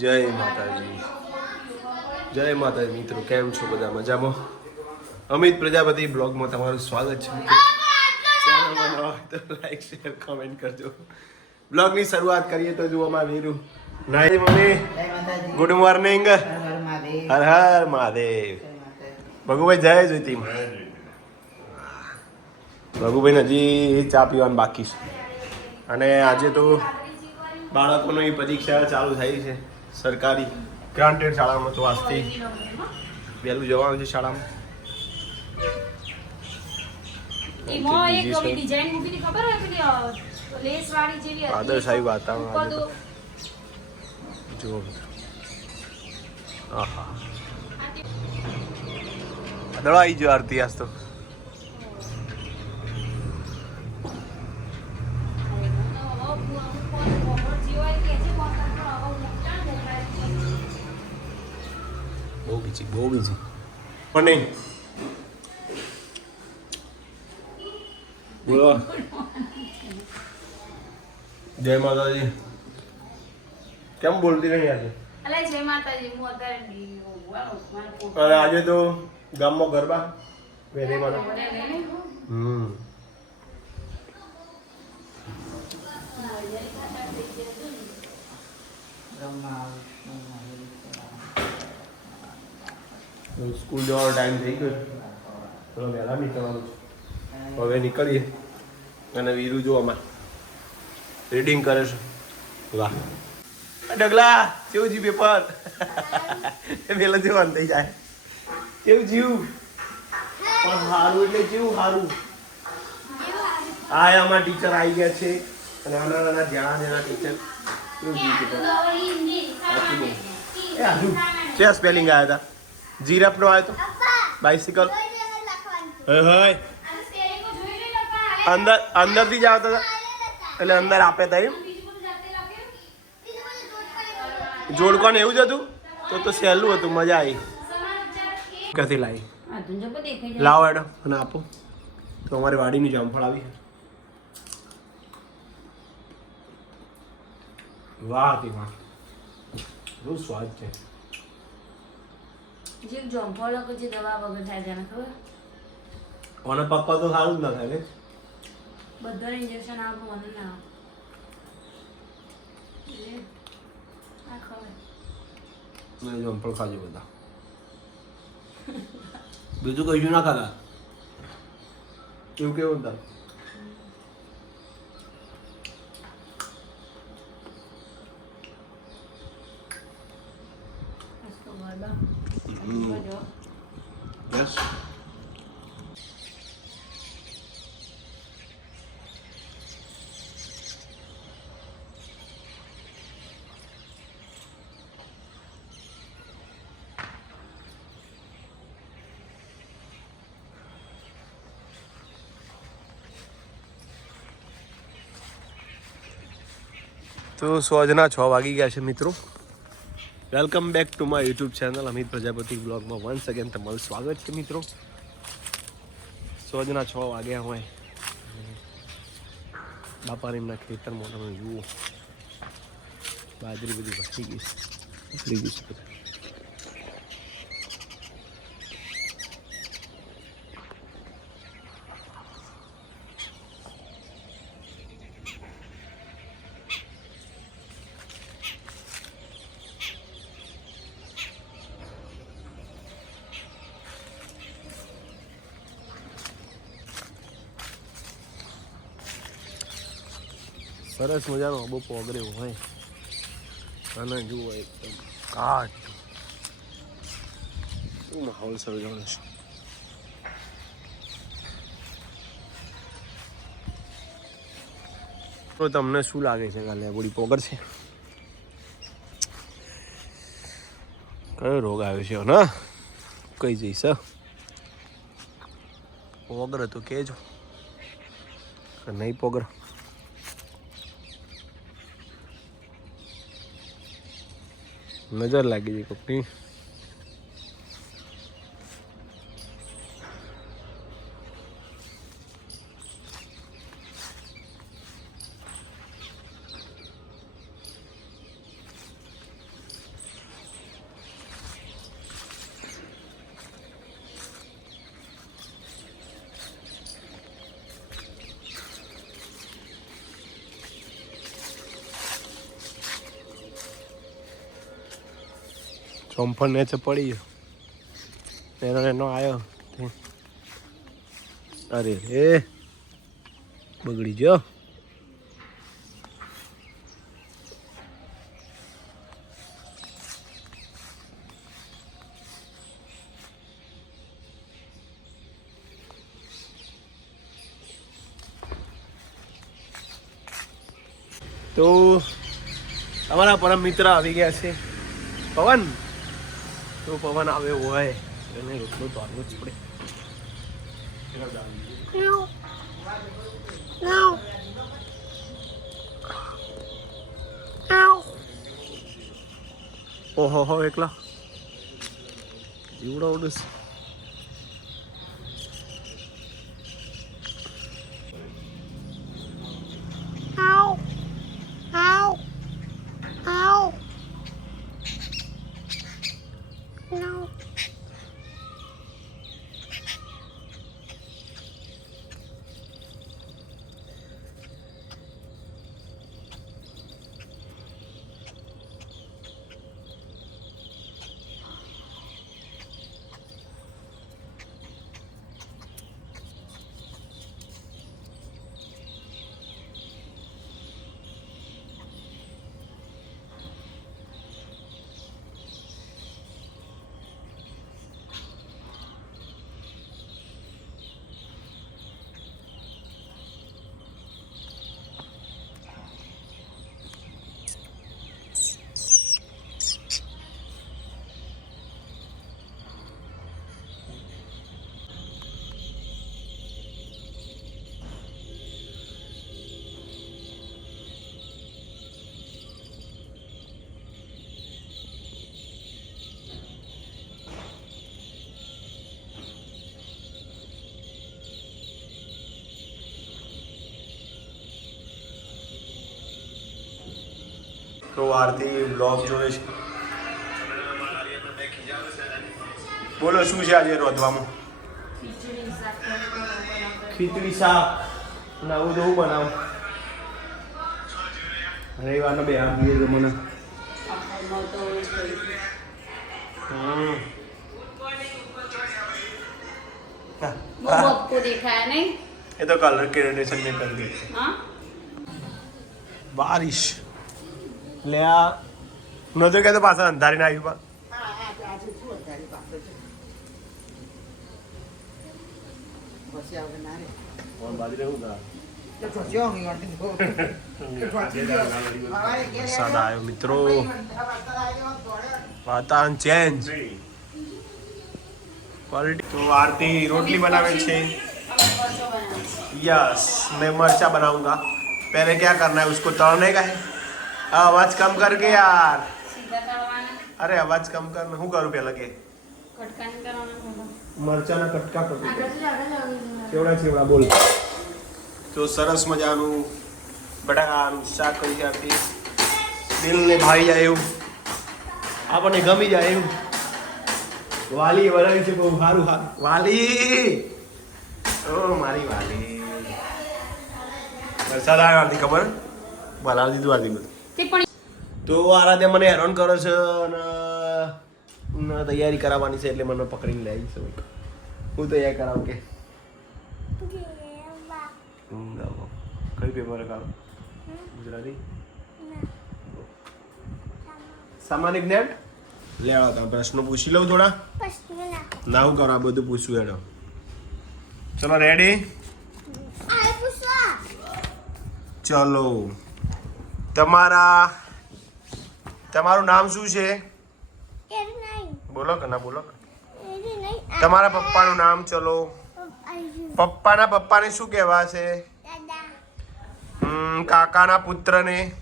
જય માતાજી. જય માતાજી મિત્રો કેમ છો બધા? મજામાં? અમિત પ્રજાપતિ બ્લોગમાં તમારું સ્વાગત છે. લાઈક શેર કમેન્ટ કરજો. બ્લોગની શરૂઆત કરીએ તો જુઓ માં વીરુ. નાઈ mummy. Good morning Har Har Mahadev. Bhagubhai જય જોઈતી ભગુભાઈ હજી ચા પીવાનું બાકી છે. અને આજે તો બાળકોની પરીક્ષા ચાલુ થઈ છે. સરકારી ગ્રાન્ટેડ શાળામાં તો આજથી વહેલું જવાનું છે શાળામાં. વાદળછાયું વાતાવરણ જુઓ મિત્રો. આવી ગયો આરતી આજ તો બહુ બીજી બહુ બીજી નહીં. બોલો. જય માતાજી. કેમ બોલતી નહીં આજે? અલા જય માતાજી હું અત્યારે ડી- વાળો, મારો પોપટ. અને આજે તો ગામમાં ગરબા. વેરીમાં. હમ. બ્રહ્મા સ્કૂલ જવાનો ટાઈમ થઈ ગયો થોડો વહેલા નીકળવાનું છે. હવે નીકળીએ. અને વીરુ જો અમાર રીડિંગ કરે છે. વાહ. ડગલા કેવું જીવ પેપર પેલો જીવન થઈ જાય. કેવું જીવ પણ સારું એટલે કેવું સારું? આ અમારા ટીચર આવી ગયા છે. અને નાના નાના જ્યાં એના ટીચર કેવું જીવ પેપર એ આજુ ક્યાં સ્પેલિંગ આવ્યા હતા? જીરાફ નો આવ્યો તો? બાઇસિકલ અંદર અંદરથી જ આવતા હતા. એટલે અંદર આપે તા એમ જોડકોને એવું જ હતું? તો તો સહેલું હતું મજા આવી. ક્યાંથી લાવી. લાવો એડો અને આપો. તો અમારી વાડીની જામફળ આવી વાહ વાહ. બહુ સ્વાદ છે. જે જમ્ફળ કે જે દવા વગર થાય એને ખબર? અને પપ્પા તો સારું જ ના થાય ને. બધાને ઇન્જેક્શન આપો મને ના આ જમફળ ખાજો બધા. બીજું કશું ના ખાતા એવું કેવું હતા મસ્ત ગરબા. હમ. જો. યસ તો સોજના છ વાગી ગયા છે મિત્રો. Welcome back to my YouTube channel Amit Prajapati બ્લોગમાં વન્સ અગેન તમારું સ્વાગત છે મિત્રો. સોજના છ વાગ્યા હોય. બાપા એમના ખેતરમાં તમે જુઓ. બાજરી બધી વસી ગઈ ઉતરી ગઈ છે સરસ મજાનો બહુ પોગરેવો હોય. અને જુઓ એકદમ. કાટ શું માહોલ સર્જાણો છે તો તમને શું લાગે છે કાલે? બોડી પોગર છે? કયો રોગ આવ્યો છે ને કઈ જઈશ પોગર તો કેજો નહીં પોગર? નજર લાગી જાય કોકની. ચોંફળ નેચે પડી ગયો. એનો એનો આવ્યો અરે એ બગડી ગયો. તો અમારા પરમ મિત્ર આવી ગયા છે. પવન. તો પવન આવ્યો હોય, એને રોટલો તો આવવો જ પડે. ઓહો, હો, એકલા. જીવડાવડું ઉડસ તો આરતી બ્લોગ જોવે છે. બોલો શું છે આજે રોધવામાં? ખીચડી શાક નવું ખીચડી બનાવ અને આવું તો હું બનાવું. રવિવારનો બે આમ ગીર મને આખરમાં એ તો કલર કેરેશન ને કરી દે. હા? બારિશ. એટલે આ નતો કહેતો પાછા અંધારીને આવ્યું પા હા હા આજે છું તારી પાસે છે પછી આવે ના રે બાજરી હું તો જોજો હું યાર તો વરસાદ આવ્યો મિત્રો વાતાવરણ ચેન્જ ક્વોલિટી તો આરતી रोटली बनावे छे હવે મરચો બનાવશું. यस मैं मरचा बनाऊंगा पहले क्या करना है उसको तड़ने का है હા અવાજ કમ કર કે યાર. અરે અવાજ કમ કર ને શું કરું પેલા કે? મરચાના કટકા કરું કેવડા કેવડા બોલ. તો સરસ મજાનું બટાકાનું શાક કરી છે આપી દિલને ભાઈ જાય એવું. આપણને ગમી જાય એવું. વાલી વરાવી છે બહુ સારું સારું વાલી! ઓ મારી વાલી. વરસાદ આવ્યો આથી ખબર? ભલાવી દીધું આથી બધું. તે પણ તો આરાધ્ય મને હેરાન કરે છે અને ને તૈયારી કરાવવાની છે એટલે મને પકડીને લઈ આવી છે હું તૈયાર કરાવું કે. કયું પેપર કાઢો? ગુજરાતી? સામાન્ય જ્ઞાન? લેવા તમે પ્રશ્નો પૂછી લઉં થોડા. ના હું કરો આ બધું પૂછવું એનો ચલો રેડી ચલો. તમારા તમારું નામ શું છે? બોલો કે ના બોલો તમારા પપ્પાનું નામ ચલો. પપ્પાના પપ્પાને શું કહેવાશે છે? કાકાના પુત્રને.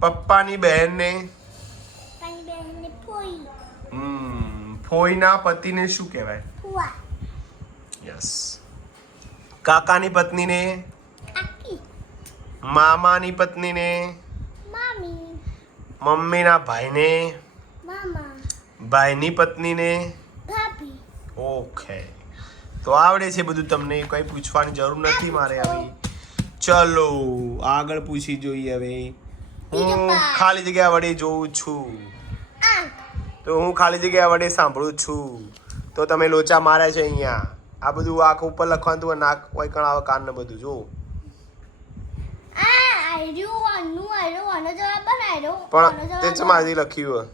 પપ્પાની બહેનને. ફોઈના પતિને શું કહેવાય? યસ કાકાની પત્નીને. મામાની પત્નીને મમ્મીના ભાઈને ભાઈની પત્નીને. ઓકે. તો આવડે છે બધું તમને કઈ પૂછવાની જરૂર નથી મારે આવી. ચલો આગળ પૂછી જોઈએ હવે. હું ખાલી જગ્યા વડે જોઉં છું. તો હું ખાલી જગ્યા વડે સાંભળું છું. તો તમે લોચા મારે છે અહીંયા. આ બધું આંખ ઉપર લખવાનું તું નાક કોઈ કણ આવે કાન ને બધું જો પણ તે ચમાજી લખ્યું.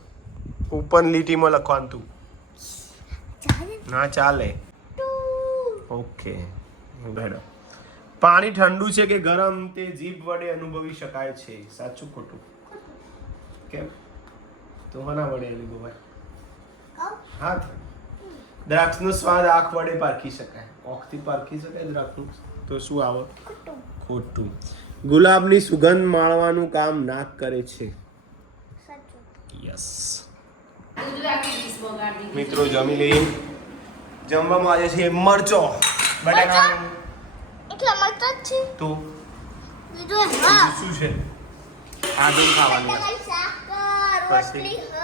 ઉપર લીટીમાં લખવાનું તું. ના, ચાલે. ઓકે બરાબર પાણી ઠંડુ છે કે ગરમ તે જીભ વડે અનુભવી શકાય છે? સાચું ખોટું? કેમ? તો હના વડે અનુભવાય? હા દ્રાક્ષનો સ્વાદ આંખ વડે પારખી શકાય. ઓખથી પારખી શકાય દ્રાક્ષનું? તો શું આવે? ખોટું. ગુલાબની સુગંધ માણવાનું કામ નાક કરે છે. યસ મિત્રો જમી લઈએ. જમવામાં આજે છે મરચો. બટાકા એટલે મસ્ત જ છે? તું? બીજું હા શું છે? આદુ ખાવાનું. શાક પછી? રોટલી હ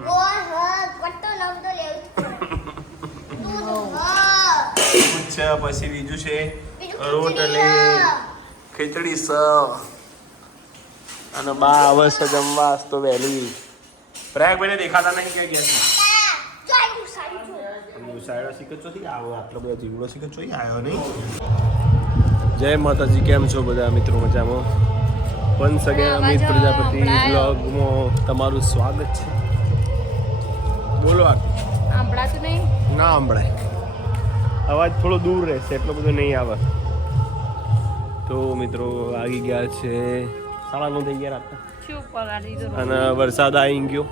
ગોળ હ પટ્ટો નવતો લેવું દૂધ હ. છે પછી બીજું છે રોટલી. ખીચડી સ. અને બા આવે છે જમવા તો વહેલી. પ્રયાગભાઈને દેખાતા નહીં ક્યાં ગયા જય માતાજી કેમ છો બધા મિત્રો મજામાં? વન્સ અગેન અમિત પ્રજાપતિ બ્લોગમાં તમારું સ્વાગત છે. બોલો નહીં? ના સાંભળાય અવાજ થોડો દૂર રહેશે એટલો બધો નહીં આવે. તો મિત્રો આવી ગયા છે સાડા નવ થઈ ગયા રાતના. અને વરસાદ આવી ગયો.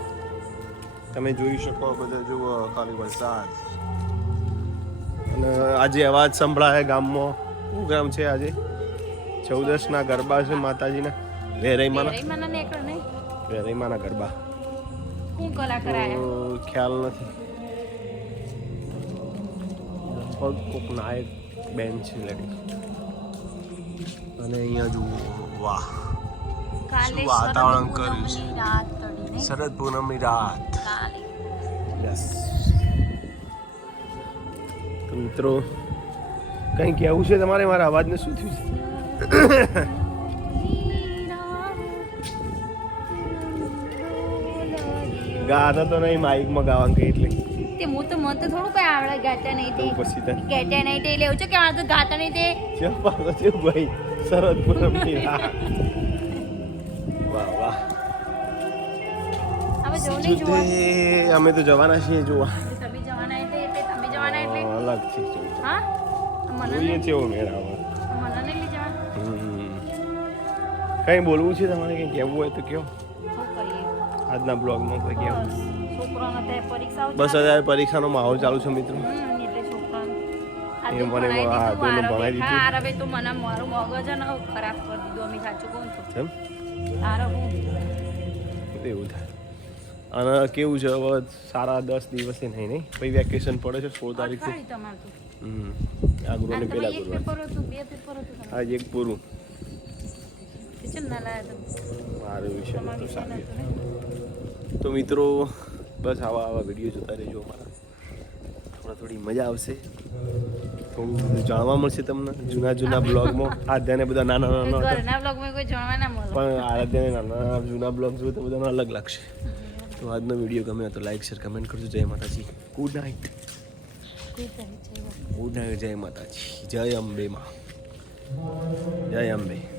તમે જોઈ શકો બધા જુઓ ખાલી વરસાદ. અને આજે અવાજ સંભળાય ગામમાં. પ્રોગ્રામ છે આજે? ચૌદસના ગરબા છે માતાજીના. વેરઈમાના? મને નીકળે નહીં ગરબા. ખ્યાલ નથી. લગભગ કોક નાયક બેન છે લેડી અને અહીંયા જુઓ. વાહ. શું વાતાવરણ કર્યું છે. શરદ પૂનમની રાત. યસ. તો મિત્રો કંઈ કહેવું છે તમારે મારા અવાજને શું થયું છે? ગાતા તો નહીં માઇકમાં ગાવાનું કઈ એટલે. મને તો થોડું કઈ આવડે ગાતા નહીં તે. પછી ગાતા નહીં તે એટલે એવું છે કે આ તો ગાતા નહીં તે. ચલ પાછો છે ભાઈ સરદ રાત વાહ વાહ. અમે તો જવાના છીએ જોવા. તમે જવાના એટલે તમે જવાના એટલે. અલગ છે હા? મને છે એવો મેળ આવે. મને લઈ જવા. હમ. કંઈ બોલવું છે તમારે કંઈ કહેવું હોય તો કહો આજના બ્લોગમાં કોઈ કહેવું બસ. અત્યારે પરીક્ષાનો માહોલ ચાલુ છે મિત્રો એ મને આ તો આ દીધું. આ રવે તો મને મારું મગજ છે ખરાબ કરી દીધું અમે સાચું કહું તો એમ આ રવે. એવું થાય અને કેવું છે હવે સારા દસ દિવસથી નહીં નહીં પછી વેકેશન પડે છે સોળ તારીખથી. હમ આ ગુરુને એક પૂરું? મારો વિષય? તો મિત્રો બસ આવા આવા વીડિયો જોતા રહેજો અમારા. થોડા થોડી મજા આવશે. થોડું જાણવા મળશે તમને જૂના જૂના બ્લોગમાં. આદ્યાને બધા નાના નાના. પણ આરાધ્યાને નાના જૂના બ્લોગ જોયું તો બધાનો અલગ લાગશે. તો આજનો વીડિયો ગમે તો લાઈક શેર કમેન્ટ કરજો. જય માતાજી. ગુડ નાઇટ ગુડ નાઇટ જય માતાજી. જય અંબે માં. જય અંબે.